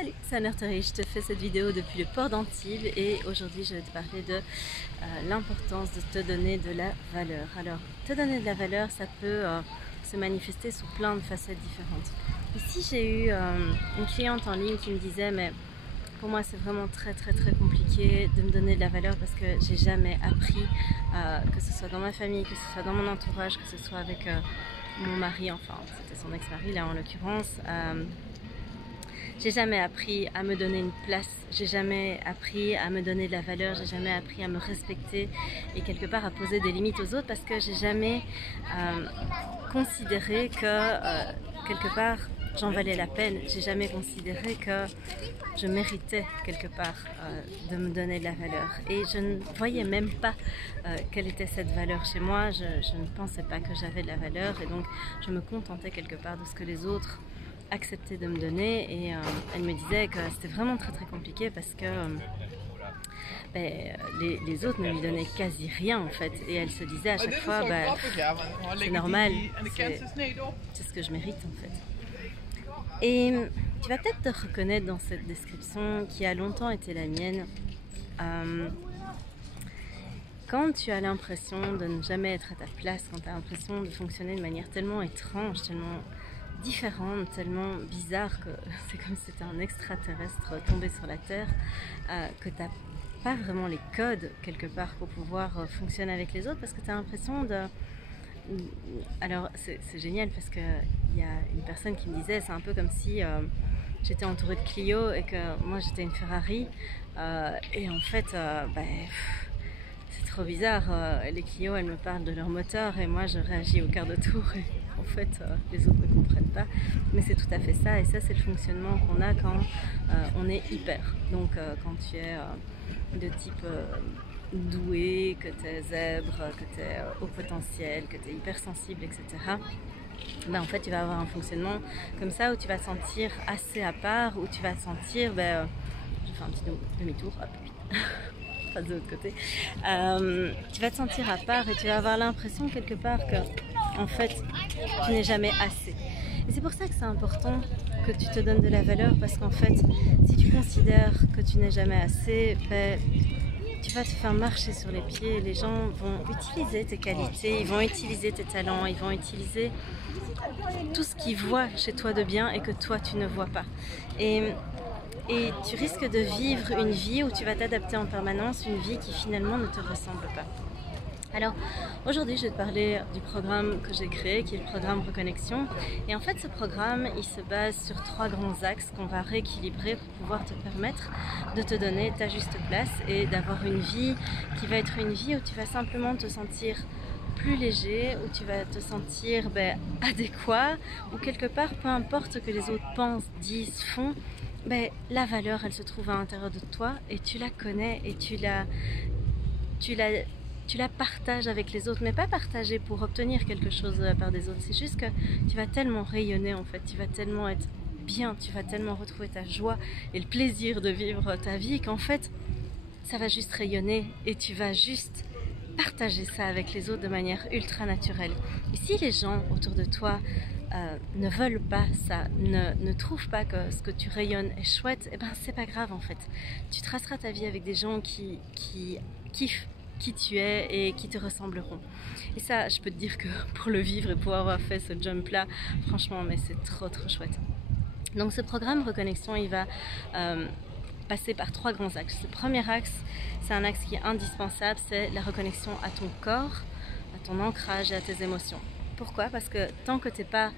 Salut, c'est Anne Arteri, je te fais cette vidéo depuis le port d'Antibes et aujourd'hui je vais te parler de l'importance de te donner de la valeur. Alors, te donner de la valeur, ça peut se manifester sous plein de facettes différentes. Ici, j'ai eu une cliente en ligne qui me disait mais pour moi c'est vraiment très compliqué de me donner de la valeur parce que j'ai jamais appris, que ce soit dans ma famille, que ce soit dans mon entourage, que ce soit avec mon mari, enfin c'était son ex-mari là en l'occurrence. J'ai jamais appris à me donner une place, j'ai jamais appris à me donner de la valeur, j'ai jamais appris à me respecter et quelque part à poser des limites aux autres parce que j'ai jamais considéré que quelque part j'en valais la peine, j'ai jamais considéré que je méritais quelque part de me donner de la valeur et je ne voyais même pas quelle était cette valeur chez moi, je ne pensais pas que j'avais de la valeur et donc je me contentais quelque part de ce que les autres accepter de me donner et elle me disait que c'était vraiment très compliqué parce que les autres ne lui donnaient quasi rien en fait et elle se disait à chaque fois c'est normal, c'est ce que je mérite en fait. Et tu vas peut-être te reconnaître dans cette description qui a longtemps été la mienne. Quand tu as l'impression de ne jamais être à ta place, quand tu as l'impression de fonctionner de manière tellement étrange, tellement différente, tellement bizarre que c'est comme si c'était un extraterrestre tombé sur la Terre, que tu n'as pas vraiment les codes quelque part pour pouvoir fonctionner avec les autres parce que tu as l'impression de... Alors c'est génial parce qu'il y a une personne qui me disait c'est un peu comme si j'étais entourée de Clio et que moi j'étais une Ferrari et en fait c'est trop bizarre, les Clio elles me parlent de leur moteur et moi je réagis au quart de tour et en fait les autres ne comprennent pas, mais c'est tout à fait ça et ça c'est le fonctionnement qu'on a quand on est hyper, donc quand tu es de type doué, que tu es zèbre, que tu es au potentiel, que tu es hypersensible, etc. En fait tu vas avoir un fonctionnement comme ça où tu vas te sentir assez à part, où tu vas te sentir, je fais un petit demi-tour, hop, pas de l'autre côté, tu vas te sentir à part et tu vas avoir l'impression quelque part que en fait tu n'es jamais assez. Et c'est pour ça que c'est important que tu te donnes de la valeur parce qu'en fait si tu considères que tu n'es jamais assez, tu vas te faire marcher sur les pieds, les gens vont utiliser tes qualités, ils vont utiliser tes talents, ils vont utiliser tout ce qu'ils voient chez toi de bien et que toi tu ne vois pas. Et tu risques de vivre une vie où tu vas t'adapter en permanence, une vie qui finalement ne te ressemble pas. Alors aujourd'hui je vais te parler du programme que j'ai créé qui est le programme Reconnexion et en fait ce programme il se base sur 3 grands axes qu'on va rééquilibrer pour pouvoir te permettre de te donner ta juste place et d'avoir une vie qui va être une vie où tu vas simplement te sentir plus léger, où tu vas te sentir adéquat, où quelque part peu importe ce que les autres pensent, disent, font, la valeur elle se trouve à l'intérieur de toi et tu la connais et tu la partages avec les autres, mais pas partager pour obtenir quelque chose de la part des autres, c'est juste que tu vas tellement rayonner en fait, tu vas tellement être bien, tu vas tellement retrouver ta joie et le plaisir de vivre ta vie qu'en fait ça va juste rayonner et tu vas juste partager ça avec les autres de manière ultra naturelle. Et si les gens autour de toi ne veulent pas ça, ne trouvent pas que ce que tu rayonnes est chouette, c'est pas grave en fait. Tu traceras ta vie avec des gens qui kiffent qui tu es et qui te ressembleront. Et ça, je peux te dire que pour le vivre et pour avoir fait ce jump là, franchement, mais c'est trop chouette. Donc ce programme Reconnexion, il va passer par 3 grands axes. Le premier axe, c'est un axe qui est indispensable, c'est la reconnexion à ton corps, à ton ancrage et à tes émotions. Pourquoi? Parce que tant que tu n'es pas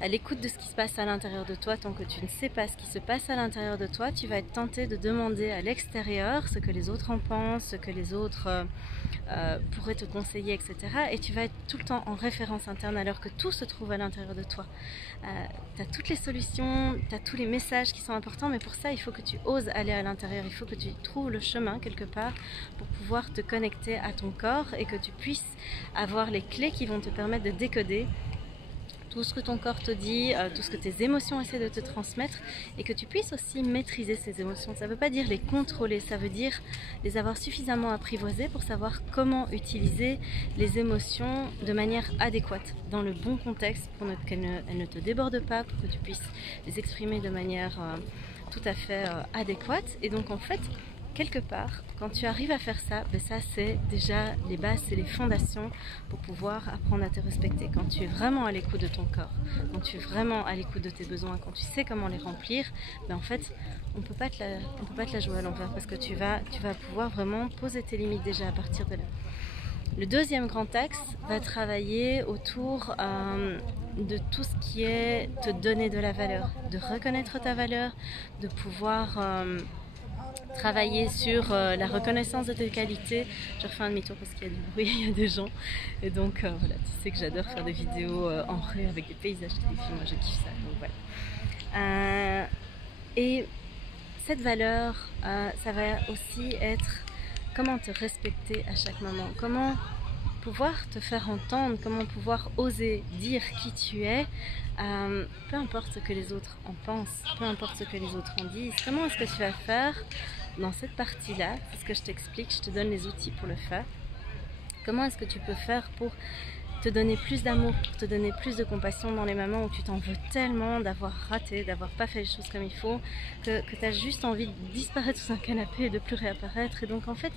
à l'écoute de ce qui se passe à l'intérieur de toi, tant que tu ne sais pas ce qui se passe à l'intérieur de toi, tu vas être tenté de demander à l'extérieur ce que les autres en pensent, ce que les autres pourraient te conseiller, etc. Et tu vas être tout le temps en référence interne alors que tout se trouve à l'intérieur de toi. Tu as toutes les solutions, tu as tous les messages qui sont importants, mais pour ça, il faut que tu oses aller à l'intérieur, il faut que tu trouves le chemin quelque part pour pouvoir te connecter à ton corps et que tu puisses avoir les clés qui vont te permettre de décoder tout ce que ton corps te dit, tout ce que tes émotions essaient de te transmettre et que tu puisses aussi maîtriser ces émotions. Ça ne veut pas dire les contrôler, ça veut dire les avoir suffisamment apprivoisées pour savoir comment utiliser les émotions de manière adéquate, dans le bon contexte pour qu'elles ne te débordent pas, pour que tu puisses les exprimer de manière tout à fait adéquate. Et donc en fait, quelque part, quand tu arrives à faire ça, ben ça c'est déjà les bases, c'est les fondations pour pouvoir apprendre à te respecter. Quand tu es vraiment à l'écoute de ton corps, quand tu es vraiment à l'écoute de tes besoins, quand tu sais comment les remplir, ben en fait, on peut pas te la jouer à l'envers, parce que tu vas pouvoir vraiment poser tes limites déjà à partir de là. Le deuxième grand axe va travailler autour de tout ce qui est te donner de la valeur, de reconnaître ta valeur, de pouvoir travailler sur la reconnaissance de tes qualités. Je refais un demi-tour parce qu'il y a du bruit, il y a des gens. Et donc voilà, tu sais que j'adore faire des vidéos en rue avec des paysages et des films, moi je kiffe ça. Donc voilà. Et cette valeur, ça va aussi être comment te respecter à chaque moment, comment pouvoir te faire entendre, comment pouvoir oser dire qui tu es, peu importe ce que les autres en pensent, peu importe ce que les autres en disent. Comment est-ce que tu vas faire dans cette partie-là? C'est ce que je t'explique, je te donne les outils pour le faire. Comment est-ce que tu peux faire pour te donner plus d'amour, pour te donner plus de compassion dans les moments où tu t'en veux tellement d'avoir raté, d'avoir pas fait les choses comme il faut, que tu as juste envie de disparaître sous un canapé et de plus réapparaître. Et donc en fait,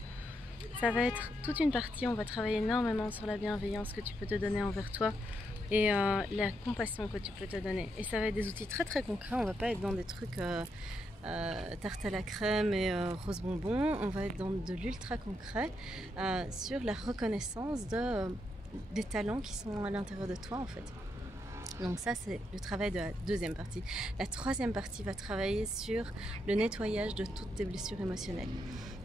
ça va être toute une partie, on va travailler énormément sur la bienveillance que tu peux te donner envers toi et la compassion que tu peux te donner. Et ça va être des outils très très concrets, on va pas être dans des trucs tarte à la crème et rose bonbon, on va être dans de l'ultra concret sur la reconnaissance des talents qui sont à l'intérieur de toi en fait. Donc ça c'est le travail de la deuxième partie. La troisième partie va travailler sur le nettoyage de toutes tes blessures émotionnelles.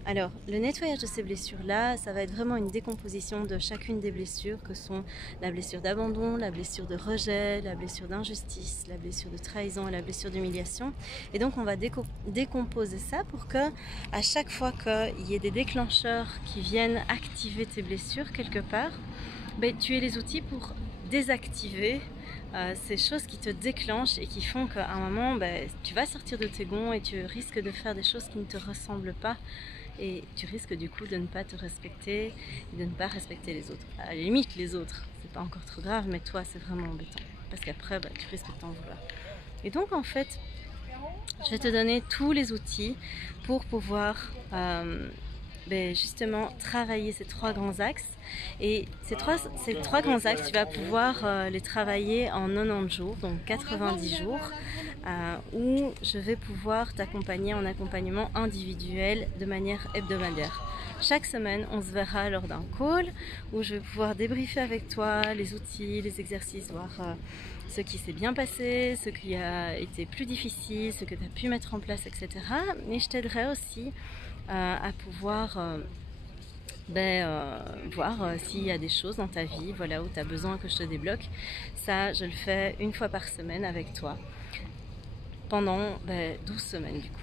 Alors, le nettoyage de ces blessures-là, ça va être vraiment une décomposition de chacune des blessures, que sont la blessure d'abandon, la blessure de rejet, la blessure d'injustice, la blessure de trahison et la blessure d'humiliation. Et donc, on va décomposer ça pour que, à chaque fois qu'il y ait des déclencheurs qui viennent activer tes blessures quelque part, ben, tu aies les outils pour désactiver ces choses qui te déclenchent et qui font qu'à un moment, ben, tu vas sortir de tes gonds et tu risques de faire des choses qui ne te ressemblent pas. Et tu risques du coup de ne pas te respecter et de ne pas respecter les autres. À la limite, les autres, c'est pas encore trop grave, mais toi, c'est vraiment embêtant. Parce qu'après, bah, tu risques de t'en vouloir. Et donc, en fait, je vais te donner tous les outils pour pouvoir justement travailler ces trois grands axes. Et ces trois grands axes, tu vas pouvoir les travailler en 90 jours, donc 90 jours. Où je vais pouvoir t'accompagner en accompagnement individuel de manière hebdomadaire. Chaque semaine, on se verra lors d'un call où je vais pouvoir débriefer avec toi les outils, les exercices, voir ce qui s'est bien passé, ce qui a été plus difficile, ce que tu as pu mettre en place, etc. Et je t'aiderai aussi à pouvoir voir s'il y a des choses dans ta vie voilà, où tu as besoin que je te débloque. Ça, je le fais une fois par semaine avec toi. Pendant 12 semaines du coup.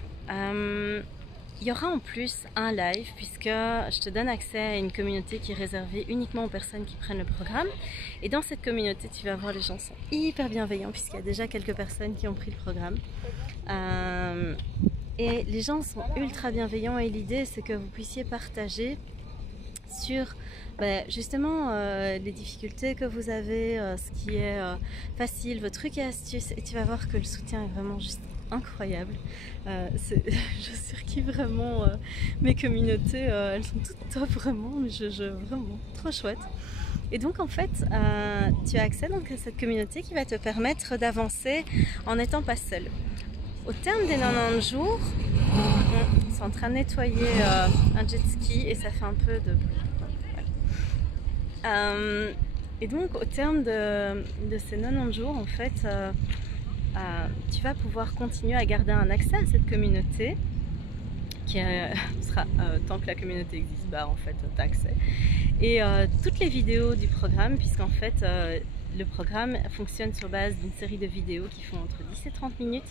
Il y aura en plus un live puisque je te donne accès à une communauté qui est réservée uniquement aux personnes qui prennent le programme. Et dans cette communauté, tu vas voir, les gens sont hyper bienveillants puisqu'il y a déjà quelques personnes qui ont pris le programme. Et les gens sont ultra bienveillants et l'idée c'est que vous puissiez partager sur justement les difficultés que vous avez, ce qui est facile, vos trucs et astuces, et tu vas voir que le soutien est vraiment juste incroyable. Je surkiffe vraiment mes communautés, elles sont toutes top vraiment, mais vraiment trop chouette. Et donc en fait, tu as accès donc à cette communauté qui va te permettre d'avancer en n'étant pas seul. Au terme des 90 jours, ils sont en train de nettoyer un jet ski et ça fait un peu de bruit. Et donc au terme de ces 90 jours, en fait, tu vas pouvoir continuer à garder un accès à cette communauté qui sera, tant que la communauté existe, en fait, tu as accès. Et toutes les vidéos du programme, puisqu'en fait, le programme fonctionne sur base d'une série de vidéos qui font entre 10 et 30 minutes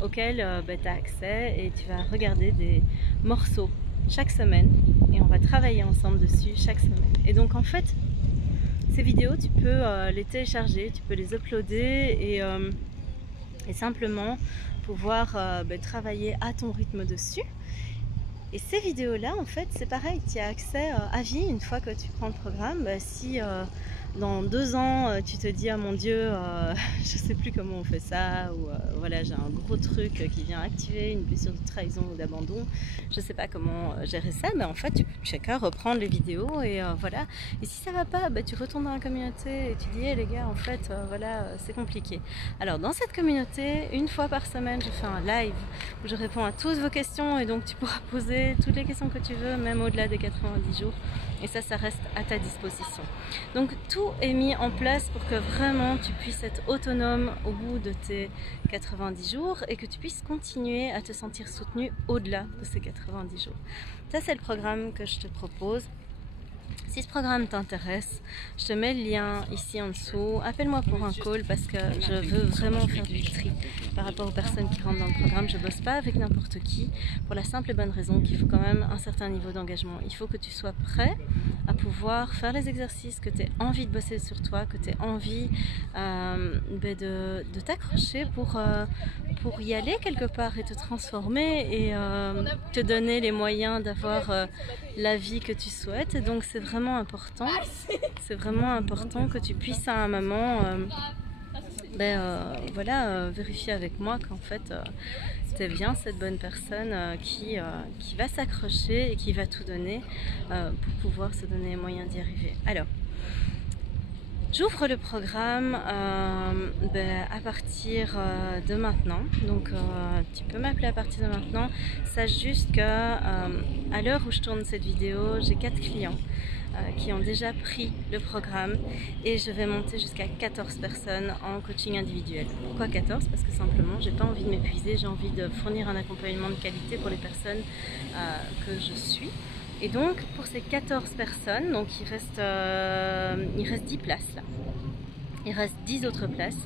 auxquelles tu as accès et tu vas regarder des morceaux chaque semaine et on va travailler ensemble dessus chaque semaine. Et donc en fait, ces vidéos, tu peux les télécharger, tu peux les uploader et simplement pouvoir travailler à ton rythme dessus. Et ces vidéos-là, en fait, c'est pareil, tu as accès à vie une fois que tu prends le programme. Si dans 2 ans, tu te dis, ah mon Dieu, je sais plus comment on fait ça, ou voilà, j'ai un gros truc qui vient activer une blessure de trahison ou d'abandon, je sais pas comment gérer ça, mais en fait, tu peux chacun reprendre les vidéos et voilà. Et si ça va pas, bah, tu retournes dans la communauté et tu dis, hey, les gars, en fait, voilà, c'est compliqué. Alors, dans cette communauté, une fois par semaine, je fais un live où je réponds à toutes vos questions et donc tu pourras poser toutes les questions que tu veux, même au-delà des 90 jours. Et ça reste à ta disposition. Donc tout est mis en place pour que vraiment tu puisses être autonome au bout de tes 90 jours et que tu puisses continuer à te sentir soutenu au-delà de ces 90 jours. Ça, c'est le programme que je te propose. Si ce programme t'intéresse, je te mets le lien ici en dessous. Appelle-moi pour un call parce que je veux vraiment faire du tri par rapport aux personnes qui rentrent dans le programme. Je ne bosse pas avec n'importe qui pour la simple et bonne raison qu'il faut quand même un certain niveau d'engagement. Il faut que tu sois prêt à pouvoir faire les exercices, que tu aies envie de bosser sur toi, que tu aies envie de t'accrocher pour y aller quelque part et te transformer et te donner les moyens d'avoir la vie que tu souhaites. Et donc c'est vraiment important que tu puisses à un moment vérifier avec moi qu'en fait c'est bien cette bonne personne qui va s'accrocher et qui va tout donner pour pouvoir se donner les moyens d'y arriver. Alors, j'ouvre le programme à partir de maintenant, donc tu peux m'appeler à partir de maintenant. Sache juste que à l'heure où je tourne cette vidéo, j'ai 4 clients qui ont déjà pris le programme et je vais monter jusqu'à 14 personnes en coaching individuel. Pourquoi 14? Parce que simplement j'ai pas envie de m'épuiser, j'ai envie de fournir un accompagnement de qualité pour les personnes que je suis. Et donc pour ces 14 personnes, donc il reste 10 places là. Il reste 10 autres places.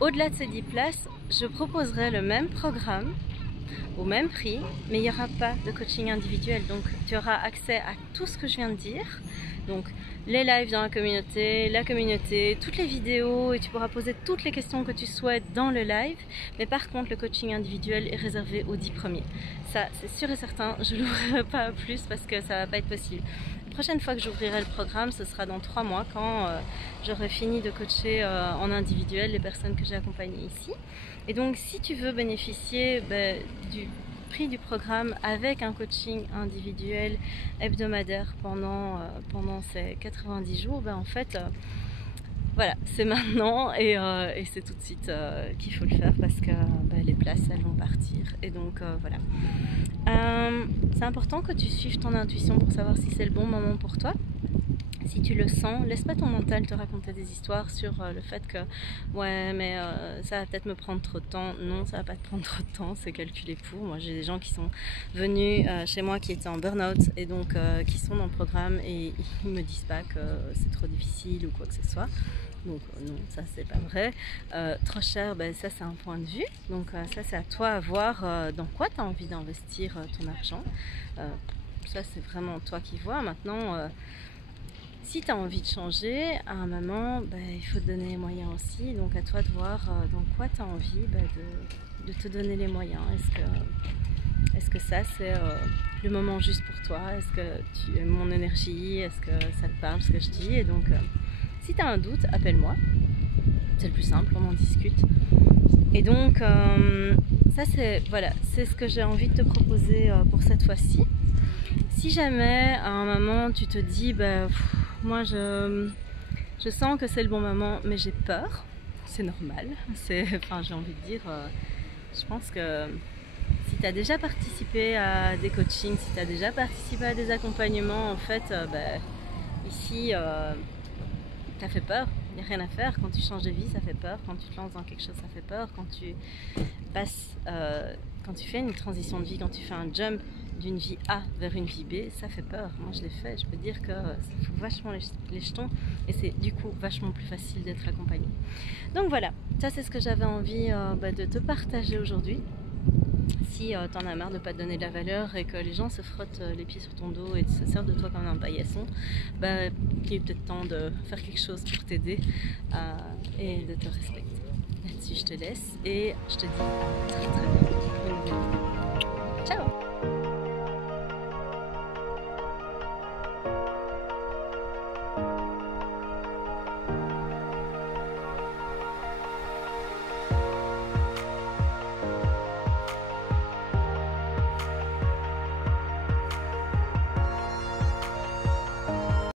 Au-delà de ces 10 places, je proposerai le même programme au même prix, mais il n'y aura pas de coaching individuel. Donc tu auras accès à tout ce que je viens de dire. Donc les lives dans la communauté, toutes les vidéos, et tu pourras poser toutes les questions que tu souhaites dans le live. Mais par contre, le coaching individuel est réservé aux 10 premiers. Ça, c'est sûr et certain, je ne l'ouvrirai pas plus parce que ça ne va pas être possible. La prochaine fois que j'ouvrirai le programme, ce sera dans 3 mois quand j'aurai fini de coacher en individuel les personnes que j'ai accompagnées ici. Et donc si tu veux bénéficier du prix du programme avec un coaching individuel hebdomadaire pendant ces 90 jours, en fait voilà, c'est maintenant et c'est tout de suite qu'il faut le faire parce que les places elles vont partir. Et donc voilà. C'est important que tu suives ton intuition pour savoir si c'est le bon moment pour toi. Si tu le sens, laisse pas ton mental te raconter des histoires sur le fait que ouais mais ça va peut-être me prendre trop de temps. Non, ça va pas te prendre trop de temps, c'est calculé pour. Moi j'ai des gens qui sont venus chez moi qui étaient en burn-out et donc qui sont dans le programme et ils me disent pas que c'est trop difficile ou quoi que ce soit. Donc non, ça c'est pas vrai. Trop cher, ça c'est un point de vue. Donc ça c'est à toi à voir dans quoi tu as envie d'investir ton argent. Ça c'est vraiment toi qui vois. Maintenant si tu as envie de changer, à un moment, il faut te donner les moyens aussi. Donc à toi de voir dans quoi tu as envie de te donner les moyens. Est-ce que ça c'est le moment juste pour toi? Est-ce que tu aimes mon énergie? Est-ce que ça te parle ce que je dis? Et donc si tu as un doute, appelle-moi. C'est le plus simple, on en discute. Et donc ça c'est ce que j'ai envie de te proposer pour cette fois-ci. Si jamais à un moment tu te dis moi je sens que c'est le bon moment mais j'ai peur, c'est normal, j'ai envie de dire je pense que si tu as déjà participé à des coachings, si tu as déjà participé à des accompagnements, en fait ici ça fait peur, il n'y a rien à faire. Quand tu changes de vie ça fait peur, quand tu te lances dans quelque chose ça fait peur, quand tu passes quand tu fais une transition de vie, quand tu fais un jump d'une vie A vers une vie B, ça fait peur. Moi je l'ai fait, je peux dire que ça fout vachement les jetons et c'est du coup vachement plus facile d'être accompagné. Donc voilà, ça c'est ce que j'avais envie de te partager aujourd'hui. Si t'en as marre de ne pas te donner de la valeur et que les gens se frottent les pieds sur ton dos et se servent de toi comme un paillasson, il est peut-être temps de faire quelque chose pour t'aider et de te respecter. Là-dessus je te laisse et je te dis à très